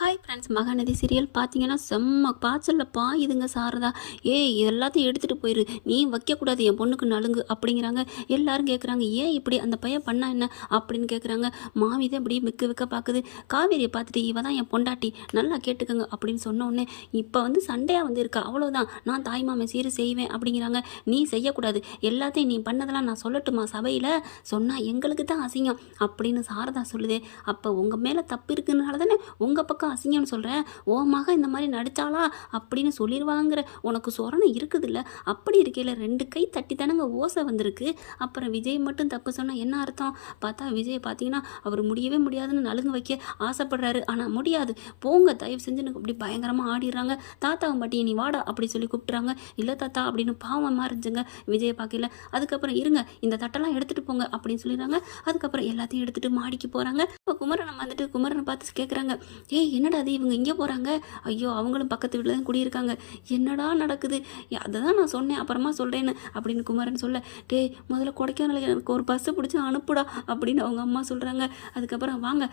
Hi friends, Mahanadi serial பார்த்தீங்கன்னா செம்ம பாய்ச்சலில் பாயுதுங்க சாரதா. ஏய் எல்லாத்தையும் எடுத்துகிட்டு போயிரு, நீ வைக்கக்கூடாது என் பொண்ணுக்கு நலுங்கு அப்படிங்கிறாங்க. எல்லாரும் கேட்குறாங்க, ஏன் இப்படி அந்த பையன் பண்ணா என்ன அப்படின்னு கேட்குறாங்க. மாமி தான் இப்படி விற்க விற்க பார்க்குது. காவேரியை பார்த்துட்டு இவ தான் என் பொண்டாட்டி, நல்லா கேட்டுக்கோங்க அப்படின்னு சொன்னோடனே இப்போ சண்டையாக இருக்கா, அவ்வளோதான் நான் தாய் மாமன் சீர் செய்வேன் அப்படிங்கிறாங்க. நீ செய்யக்கூடாது, எல்லாத்தையும் நீ பண்ணதெல்லாம் நான் சொல்லட்டுமா சபையில், சொன்னால் எங்களுக்கு தான் அசிங்கம் அப்படின்னு சாரதா சொல்லுதே. அப்போ உங்கள் மேலே தப்பு இருக்குனால தானே உங்கள் பக்கம் அசிங்கம்னு சொல்கிறேன். ஓ மக இந்த மாதிரி நடித்தாளா அப்படின்னு சொல்லிடுவாங்கிற உனக்கு சொரணை இருக்குதுல்ல. அப்படி இருக்கையில் 2 கை தட்டி தானங்க ஓசை வந்திருக்கு. அப்புறம் விஜய் மட்டும் தப்பு சொன்னால் என்ன அர்த்தம்? பார்த்தா விஜய் பார்த்தீங்கன்னா அவர் முடியவே முடியாதுன்னு நலுங்கு வைக்க ஆசைப்படுறாரு. ஆனால் முடியாது, போங்க தயவு செஞ்சுன்னு அப்படி பயங்கரமாக ஆடிடுறாங்க. தாத்தாவும் பாட்டியை நீ வாடா அப்படி சொல்லி கூப்பிட்டுறாங்க. இல்லை தாத்தா அப்படின்னு பாவமாக இருந்துச்சுங்க விஜயை பார்க்கல. அதுக்கப்புறம் இருங்க இந்த தட்டெல்லாம் எடுத்துகிட்டு போங்க அப்படின்னு சொல்லிடுறாங்க. அதுக்கப்புறம் எல்லாத்தையும் எடுத்துகிட்டு மாடிக்கு போகிறாங்க. இப்போ குமரனை வந்துட்டு குமரனை பார்த்து கேட்குறாங்க, ஏய் என்னடா அது இவங்க இங்கே போகிறாங்க? ஐயோ அவங்களும் பக்கத்து வீட்டில் தான் குடியிருக்காங்க, என்னடா நடக்குது? அதை தான் நான் சொன்னேன், அப்புறமா சொல்கிறேன்னு அப்படின்னு குமரன் சொல்ல, டே முதல்ல கொடைக்கானல் எனக்கு ஒரு பஸ்ஸை பிடிச்சி அனுப்புடா அப்படின்னு அவங்க அம்மா சொல்கிறாங்க. அதுக்கப்புறம் வாங்க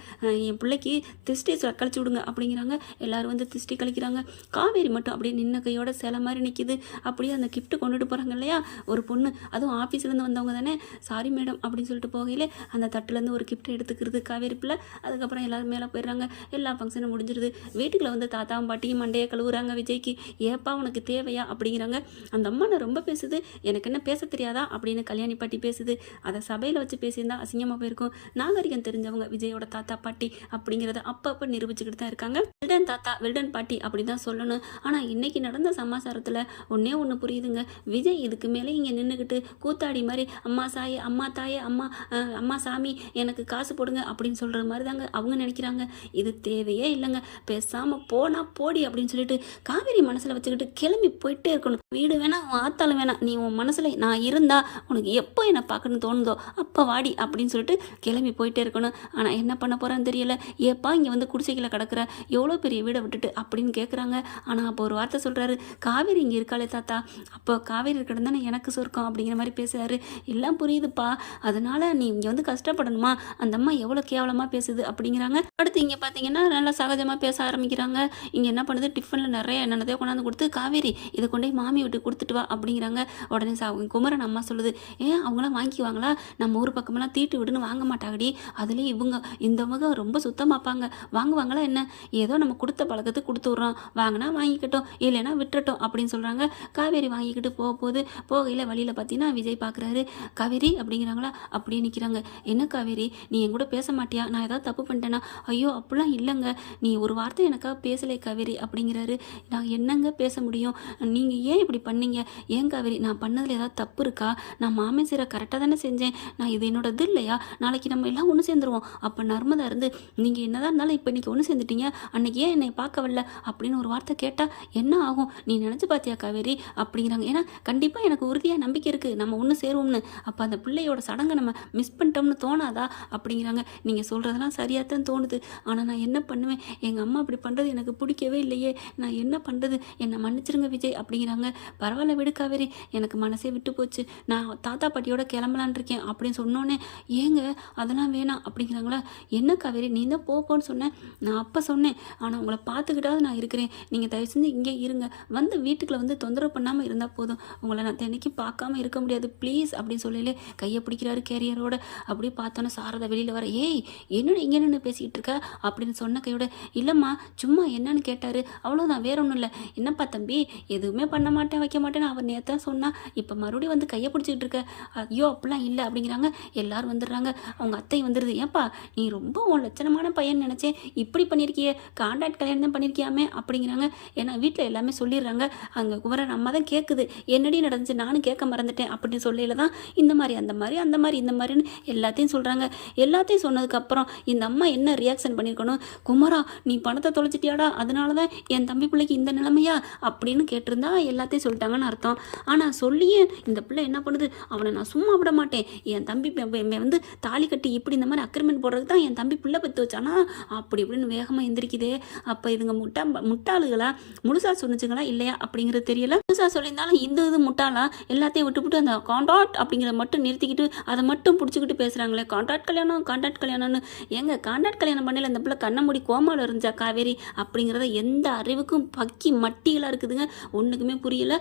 என் பிள்ளைக்கு திருஷ்டி கழிச்சு விடுங்க அப்படிங்கிறாங்க. எல்லோரும் திருஷ்டி கழிக்கிறாங்க. காவேரி மட்டும் அப்படியே நின்ன கையோட சில மாதிரி நிற்கிது. அப்படியே அந்த கிஃப்ட்டு கொண்டுட்டு போகிறாங்க இல்லையா ஒரு பொண்ணு, அதுவும் ஆஃபீஸ்லேருந்து வந்தவங்க தானே, சாரி மேடம் அப்படின்னு சொல்லிட்டு போகையிலே அந்த தட்டுலேருந்து ஒரு கிஃப்ட் எடுத்துக்கிறது காவேரி பிள்ளை. அதுக்கப்புறம் எல்லோரும் மேலே போயிடுறாங்க. எல்லா ஃபங்க்ஷனும் முடிஞ்சிருது. வீட்டுக்குள்ள தாத்தாவும் பாட்டியும் மண்டையை கழுவுறாங்க விஜய்க்கு. ஏப்பா உனக்கு தேவையா அப்படிங்கிறாங்க. அந்த அம்மா நான் ரொம்ப பேசுது, எனக்கு என்ன பேச தெரியாதா அப்படின்னு கல்யாணி பாட்டி பேசுது. அதை சபையில் வச்சு பேசியிருந்தா அசிங்கமாக போயிருக்கும். நாகரிகம் தெரிஞ்சவங்க விஜயோட தாத்தா பாட்டி அப்படிங்கிறத அப்பப்போ நிரூபிச்சுக்கிட்டு தான் இருக்காங்க. வெல்டன் தாத்தா வெல்டன் பாட்டி அப்படி தான் சொல்லணும். ஆனால் இன்னைக்கு நடந்த சமாச்சாரத்தில் ஒன்றே ஒன்று புரியுதுங்க. விஜய் இதுக்கு மேலே இங்கே நின்றுக்கிட்டு கூத்தாடி மாதிரி அம்மா சாயே அம்மா தாயே அம்மா சாமி எனக்கு காசு போடுங்க அப்படின்னு சொல்கிற மாதிரி தாங்க அவங்க நினைக்கிறாங்க. இது தேவையே இல்லைங்க. பேசாமல் போனா போடி அப்படின்னு சொல்லிட்டு காவேரி மனசில் வச்சுக்கிட்டு கிளம்பி போயிட்டே இருக்கணும். வீடு வேணாம் ஆத்தாலும் வேணாம், நீ உன் மனசில் நான் இருந்தா உனக்கு எப்போ என்னை பார்க்கணும்னு தோணுதோ அப்போ வாடி அப்படின்னு சொல்லிட்டு கிளம்பி போயிட்டே இருக்கணும். ஆனால் என்ன பண்ண போகிறான்னு தெரியல. ஏப்பா இங்கே குடிசைகளை கிடக்குற, எவ்வளோ பெரிய வீடை விட்டுட்டு அப்படின்னு கேட்குறாங்க. ஆனால் அப்போ ஒரு வார்த்தை சொல்கிறாரு, காவேரி இங்கே இருக்காளே தாத்தா, அப்போ காவேரி இருக்கிறது தானே எனக்கு சொர்க்கம் அப்படிங்கிற மாதிரி பேசுகிறாரு. எல்லாம் புரியுதுப்பா, அதனால நீ இங்கே கஷ்டப்படணுமா? அந்த அம்மா எவ்வளோ கேவலமாக பேசுது அப்படிங்கிறாங்க. அடுத்து இங்கே பார்த்தீங்கன்னா நல்லா சகஜமாக பேச ஆரம்பிக்கிறாங்க. இங்கே என்ன பண்ணுது, டிஃபனில் நிறைய என்னென்னதையோ கொண்டாந்து கொடுத்து, காவேரி இதை கொண்டு போய் மாமி விட்டு கொடுத்துட்டு வா அப்படிங்கிறாங்க. உடனே குமரன் அம்மா சொல்லுது, ஏன் அவங்களாம் வாங்கிக்குவாங்களா? நம்ம ஊர் பக்கமெல்லாம் தீட்டு விடுன்னு வாங்க மாட்டாங்கடி. அதுலேயும் இவங்க ரொம்ப சுத்தமாப்பாங்க, வாங்குவாங்களா என்ன? ஏதோ நம்ம கொடுத்த பழக்கத்துக்கு கொடுத்து விட்றோம், வாங்கினா வாங்கிக்கட்டும் இல்லைன்னா விட்டுறட்டும் அப்படின்னு சொல்கிறாங்க. காவேரி வாங்கிக்கிட்டு போகுது. போகையில் வழியில் பார்த்தீங்கன்னா விஜய் பார்க்குறாரு. காவேரி அப்படிங்கிறாங்களா, அப்படியே நிற்கிறாங்க. என்ன காவேரி நீ என் கூட பேச மாட்டியா? நான் ஏதாவது தப்பு பண்ணிட்டேன்னா? ஐயோ அப்படிலாம் இல்லைங்க, நீ ஒரு வார்த்தை எனக்காக பேசலை காவேரி அப்படிங்கிறாரு. நான் என்னங்க பேச முடியும்? நீங்கள் ஏன் இப்படி பண்ணீங்க? ஏன் காவேரி நான் பண்ணதில் ஏதாவது தப்பு இருக்கா? நான் மாமன் சீரை கரெக்டாக தானே செஞ்சேன். நான் இது என்னோட இது இல்லையா? நாளைக்கு நம்ம எல்லாம் ஒன்று சேர்ந்துருவோம். அப்போ நர்மதா இருந்து நீங்கள் என்னதான் இருந்தாலும் இப்போ இன்றைக்கி ஒன்று சேர்ந்துட்டீங்க, அன்றைக்கி ஏன் என்னை பார்க்க வரல அப்படின்னு ஒரு வார்த்தை கேட்டால் என்ன ஆகும் நீ நினச்சி பார்த்தியா காவேரி அப்படிங்கிறாங்க. ஏன்னா கண்டிப்பாக எனக்கு உறுதியாக நம்பிக்கை இருக்குது நம்ம ஒன்று சேருவோம்னு. அப்போ அந்த பிள்ளையோட சடங்கை நம்ம மிஸ் பண்ணிட்டோம்னு தோணாதா அப்படிங்கிறாங்க. நீங்கள் சொல்கிறதெல்லாம் சரியாக தான் தோணுது, ஆனால் நான் என்ன பண்ணுவேன்? எங்கள் அம்மா அப்படி பண்ணுறது எனக்கு பிடிக்கவே இல்லையே, நான் என்ன பண்ணுறது? என்னை மன்னிச்சிருங்க விஜய் அப்படிங்கிறாங்க. பரவாயில்ல விடு காவேரி, எனக்கு மனசே விட்டு போச்சு, நான் தாத்தா பாட்டியோட கிளம்பலான் இருக்கேன் அப்படின்னு சொன்னோன்னே, ஏங்க அதெல்லாம் வேணாம் அப்படிங்கிறாங்களா. என்ன காவேரி நீ தான் போன்னு சொன்னேன், நான் அப்போ சொன்னேன், ஆனால் உங்களை பார்த்துக்கிட்டாவது நான் இருக்கிறேன், நீங்கள் தயவு செஞ்சு இங்கே இருங்க, வீட்டுக்குள்ளே தொந்தரவு பண்ணாமல் இருந்தால் போதும், உங்களை நான் தினைக்கு பார்க்காம இருக்க முடியாது ப்ளீஸ் அப்படின்னு சொல்லலே கையை பிடிக்கிறாரு கேரியரோட. அப்படியே பார்த்தோன்னே சாரதா வெளியில் வர, ஏய் என்னென்ன இங்கே நின்று பேசிக்கிட்டு இருக்க அப்படின்னு சொன்ன கையோட, இல்லைம்மா சும்மா என்னன்னு கேட்டார் அவ்வளோதான், வேற ஒன்றும் இல்லை. என்னப்பா தம்பி எதுவுமே பண்ண மாட்டேன் வைக்க மாட்டேன்னு அவர் நேத்தான் சொன்னா, இப்போ மறுபடியும் கையை பிடிச்சிக்கிட்டு இருக்க? ஐயோ அப்படிலாம் இல்லை அப்படிங்கிறாங்க. எல்லாரும் வந்துடுறாங்க. அவங்க அத்தை வந்துடுது, ஏப்பா நீ ரொம்ப உன் லட்சணமான பையன் நினச்சேன், இப்படி பண்ணியிருக்கியே, கான்ட்ராக்ட் கல்யாணம் தான் பண்ணியிருக்கியாமே அப்படிங்கிறாங்க. ஏன்னா வீட்டில் எல்லாமே சொல்லிடுறாங்க. அங்கே குமரன் அம்மா தான் கேட்குது, என்னடி நடந்துச்சு நானும் கேட்க மறந்துட்டேன் அப்படின்னு சொல்லையில தான் இந்த மாதிரி அந்த மாதிரி அந்த மாதிரி இந்த மாதிரின்னு எல்லாத்தையும் சொல்கிறாங்க. எல்லாத்தையும் சொன்னதுக்கப்புறம் இந்த அம்மா என்ன ரியாக்ஷன் பண்ணியிருக்கணும், குமரா நீ பணத்தை தொலைச்சிட்டியாடா அதனால தான் என் தம்பி பிள்ளைக்கு இந்த நிலைமையா அப்படின்னு கேட்டிருந்தா எல்லாத்தையும் சொல்லிட்டாங்கன்னு அர்த்தம். ஆனால் சொல்லியே இந்த பிள்ளை என்ன பண்ணுது, அவனை நான் சும்மா விட மாட்டேன், என் தம்பி தாலி கட்டி இப்படி இந்த மாதிரி அக்ரிமெண்ட் போடுறதுக்கு தான் என் தம்பி பிள்ளை பற்றி வச்சானா அப்படி இப்படின்னு வேகமாக எந்திரிக்குதே. அப்போ இதுங்க முட்டாளுகளா முழுசா சொன்னிச்சுங்களா இல்லையா அப்படிங்கிறது தெரியல. முழுசா சொல்லியிருந்தாலும் இது முட்டாளா எல்லாத்தையும் விட்டுவிட்டு அந்த கான்ட்ராக்ட் அப்படிங்கிறத மட்டும் நிறுத்திக்கிட்டு அதை மட்டும் பிடிச்சிக்கிட்டு பேசுகிறாங்களே, கான்ட்ராக்ட் கல்யாணம்னு. ஏங்க கான்ட்ராக்ட் கல்யாணம் பண்ணல இந்த பிள்ளை கண்ணை மூடி கோமால பீரோவில் இருந்துச்சா காவேரி அப்படிங்கிறத எந்த அறிவுக்கும் பக்கி மட்டிகளாக இருக்குதுங்க. ஒன்றுக்குமே புரியல.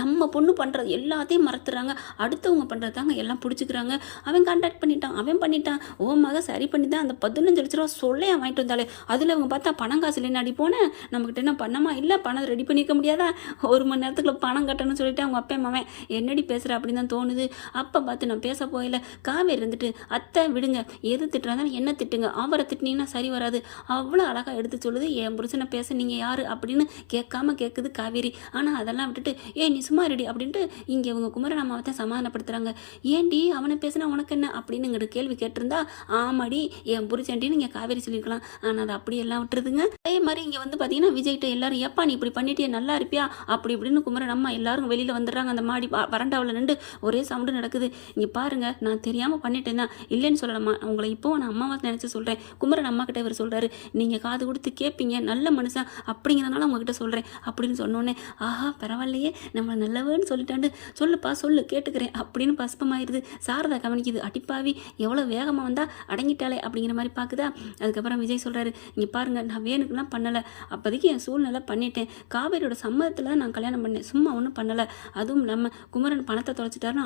நம்ம பொண்ணு பண்ணுறது எல்லாத்தையும் மறத்துறாங்க, அடுத்தவங்க பண்ணுறது தாங்க எல்லாம் பிடிச்சிக்கிறாங்க. அவன் கான்டாக்ட் பண்ணிட்டான், அவன் பண்ணிட்டான், ஓ மக சரி பண்ணி தான் அந்த 15 லட்ச ரூபா சொல்லையா வாங்கிட்டு வந்தாலே, அதில் அவங்க பார்த்தா பணம் காசு இல்லைன்னு அடி போனேன், நம்மக்கிட்ட என்ன பண்ணமா இல்லை, பணம் ரெடி பண்ணிக்க முடியாதா, 1 மணி நேரத்துக்குள்ள பணம் கட்டணும்னு சொல்லிட்டு அவங்க அப்பா மாவன் என்னடி பேசுகிற அப்படின்னு தான் தோணுது. அப்போ பார்த்து நான் பேச போயில காவேரி இருந்துட்டு, அத்தை விடுங்க, எது திட்டுறாங்க என்ன திட்டுங்க, அவரை திட்டினீங்கன்னா சரி வராது, அவ்வளோ அழகாக எடுத்து சொல்லுது, என் புருஷனை பேச நீங்கள் யார் அப்படின்னு கேட்காம கேட்குது காவேரி. ஆனால் அதெல்லாம் விட்டுட்டு நீ சும்மா ரெடி அப்படின்ட்டு இங்கே இவங்க குமரன் அம்மாவை தான் சமாதானப்படுத்துகிறாங்க. ஏன்டி அவனை பேசினா உனக்கு என்ன அப்படின்னு கேள்வி கேட்டிருந்தா, ஆமாடி என் புருஷன்டின்னு நீங்கள் காவேரி சொல்லியிருக்கலாம். ஆனால் அதை அப்படியெல்லாம் விட்டுருதுங்க. அதே மாதிரி இங்கே வந்து பார்த்தீங்கன்னா விஜய்கிட்ட எல்லாரும், எப்பா நீ இப்படி பண்ணிட்டியே நல்லா இருப்பியா அப்படி இப்படின்னு குமரன் அம்மா எல்லாரும் வெளியில் வந்துடுறாங்க. அந்த மாடி வறண்டாவில் நின்று ஒரே சவுண்டு நடக்குது. இங்கே பாருங்க, நான் தெரியாமல் பண்ணிட்டேன் தான், இல்லைன்னு சொல்லலாமா, உங்களை இப்போவும் நான் அம்மாவை நினச்சி சொல்கிறேன். குமரன் அம்மா கிட்ட இவர் சொல்கிறாரு, நீங்கள் காது கொடுத்து கேட்பீங்க, நல்ல மனுஷன் அப்படிங்கிறதுனால உங்ககிட்ட சொல்கிறேன் அப்படின்னு சொன்னோன்னே, ஆஹா பரவாயில்லையே நம்மளை நல்லவன்னு சொல்லிட்டாண்டு, சொல்லுப்பா சொல்லு கேட்டுக்கிறேன் அப்படின்னு பஸ்பமாயிருது. சாரதா கவனிக்குது, அடிப்பாவி எவ்வளோ வேகமாக வந்தால் அடங்கிட்டாலே அப்படிங்கிற மாதிரி பார்க்குதா. அதுக்கப்புறம் விஜய் சொல்கிறாரு, இங்கே பாருங்கள் நான் வேணுக்குலாம் பண்ணலை, அப்போதைக்கு என் சூழ்நிலை பண்ணிட்டேன், காவேரியோட சம்மதத்தில் தான் நான் கல்யாணம் பண்ணேன், சும்மா ஒன்றும் பண்ணலை. அதுவும் இல்லாமல் குமரன் பணத்தை தொலைச்சிட்டாருன்னு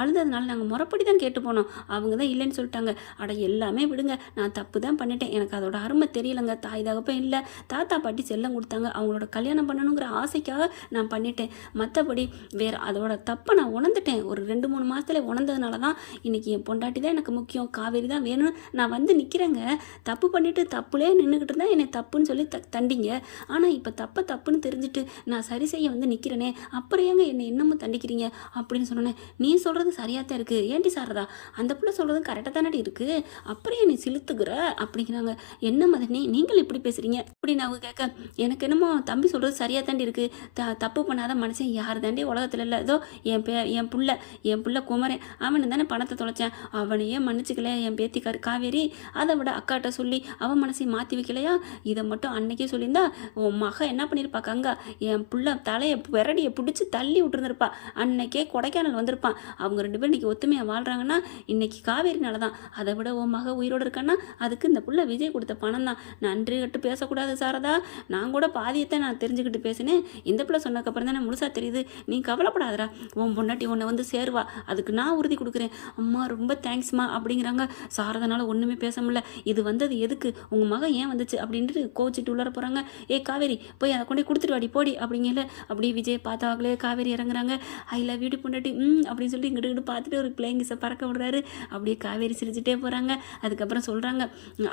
அழுததுனால நாங்கள் முறைப்படி தான் கேட்டு போனோம், அவங்க தான் இல்லைன்னு சொல்லிட்டாங்க. அட எல்லாமே விடுங்க, நான் தப்பு தான் பண்ணிட்டேன், எனக்கு அதோட அருமை தெரியலைங்க, தாய் தகப்பன் இல்லை, தாத்தா பாட்டி செல்லம் கொடுத்தாங்க, அவங்களோட கல்யாணம் பண்ணணுங்கிற ஆசைக்காக நான் பண்ணிட்டேன், மற்றபடி வேறு அதோட தப்பை நான் உணர்ந்துட்டேன். ஒரு 2-3 மாதத்துல உணர்ந்ததுனால தான் இன்றைக்கி என் பொண்டாட்டி தான் எனக்கு முக்கியம், காவேரி தான் வேணும்னு நான் வந்து நிற்கிறேங்க. தப்பு பண்ணிவிட்டு தப்புலே நின்றுக்கிட்டு இருந்தால் என்னை தப்புன்னு சொல்லி தண்டிங்க. ஆனால் இப்போ தப்புன்னு தெரிஞ்சுட்டு நான் சரி செய்ய வந்து நிற்கிறேனே, அப்புறம் ஏங்க என்னை இன்னமும் தண்டிக்கிறீங்க அப்படின்னு சொன்னேன். நீ சொல்கிறது சரியாக தான் இருக்குது, ஏன்டி சாரதா அந்த பிள்ளை சொல்கிறது கரெக்டாக தானடி இருக்குது, அப்புறம் நீ சிலுத்துக்கிற அப்படிங்கிறாங்க. என்ன மதனி நீங்கள் இப்படி பேசுகிறீங்க அப்படின்னு அவங்க கேட்க, எனக்கு என்னமோ தம்பி சொல்கிறது சரியாக தாண்டி இருக்குது, தப்பு பண்ணாத மனுஷன் யார் தாண்டி உலகத்தில் இல்லை, ஏதோ என் புள்ள குமரன் அவனு தானே பணத்தை தொலைச்சேன், அவனையே மன்னிச்சிக்கல என் பேத்தி காவேரி, அதை விட அக்காட்ட சொல்லி அவன் மனசையும் மாற்றி வைக்கலையா, இதை மட்டும் அன்னைக்கே சொல்லியிருந்தா உன் மக என்ன பண்ணியிருப்பா கங்கா, என் புள்ள தலையை விரடியை பிடிச்சி தள்ளி விட்டுருந்துருப்பா, அன்னைக்கே கொடைக்கானல் வந்திருப்பான். அவங்க 2 பேரும் இன்றைக்கி ஒத்துமையாக வாழ்கிறாங்கன்னா இன்னைக்கு காவேரினால தான். அதை விட உன் மக உயிரோடு இருக்கான்னா அதுக்கு இந்த புள்ள விஜய் கொடுத்த பணம் தான். நன்றி கட்டு பேசக்கூடாது சாரதா, நான் கூட பாதியத்தை நான் தெரிஞ்சுக்கிட்டு பேசினேன், இந்த பிள்ளை சொன்னதுக்கப்புறம் தானே முழுசாக தெரியுது, நீ கவலைப்படாதரா, உன் பொண்டாட்டி உன்னை வந்து சேருவா, அதுக்கு நான் உறுதி கொடுக்குறேன். அம்மா ரொம்ப தேங்க்ஸ்மா அப்படிங்கிறாங்க. சாரதனால ஒன்றுமே பேச முடியல, இது வந்தது எதுக்கு, உங்கள் மகன் ஏன் வந்துச்சு அப்படின்ட்டு கோச்சிட்டு உள்ளர போகிறாங்க. காவேரி போய் அதை கொண்டே கொடுத்துட்டு வாடி போடி அப்படிங்கல. அப்படியே விஜய் பார்த்தாங்களே காவேரி இறங்குறாங்க. ஐ லவ் யூ பொண்டாட்டி அப்படின்னு சொல்லி இங்கிட்டு பார்த்துட்டு ஒரு பிளேங்கிஸை பறக்க விடுறாரு. அப்படியே காவேரி சிரிச்சுட்டே போகிறாங்க. அதுக்கப்புறம் சொல்கிறாங்க,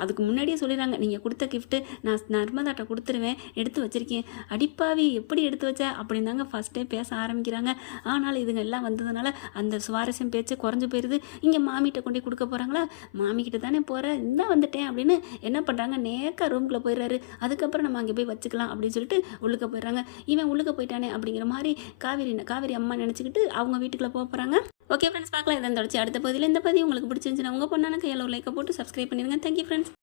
அதுக்கு முன்னாடியே சொல்லிடுறாங்க, நீங்கள் கொடுத்த கிஃப்ட்டு நான் நர்மதாட்ட கொடுத்துருவேன், எடுத்து வச்சுருக்கேன். அடிப்பாவி எப்படி எடுத்து வச்ச அப்படின்னு தாங்க ஃபஸ்ட்டே பேச ஆரம்பிக்கிறாங்க. ஆனால் இதுங்க எல்லாம் வந்ததுனால அந்த சுவாரஸ்யம் பேச்சு குறைஞ்சி போயிடுது. இங்கே மாமிகிட்ட கொண்டு கொடுக்க போகிறாங்களா, மாமிக்கிட்ட தானே போகிறேன் இன்னும் வந்துட்டேன் அப்படின்னு என்ன பண்ணுறாங்க, நேக்காக ரூம்குள்ளே போயிடுறாரு. அதுக்கப்புறம் நம்ம அங்கே போய் வச்சுக்கலாம் அப்படின்னு சொல்லிட்டு உள்ளுக்க போயிடுறாங்க. இவன் உள்ளுக்க போயிட்டானே அப்படிங்கிற மாதிரி காவேரி அம்மா நினச்சிக்கிட்டு அவங்க வீட்டுக்குள்ளே போகிறாங்க. ஓகே ஃப்ரெண்ட்ஸ், பார்க்கலாம். இதை தொடர்ச்சி அடுத்த பகுதியில். இந்த பதிவு உங்களுக்கு பிடிச்சிருந்துச்சுன்னா உங்கள் பொண்ணான கையில் ஒரு லைக்கை போட்டு சப்ஸ்கிரைப் பண்ணிடுங்க. Thank you friends.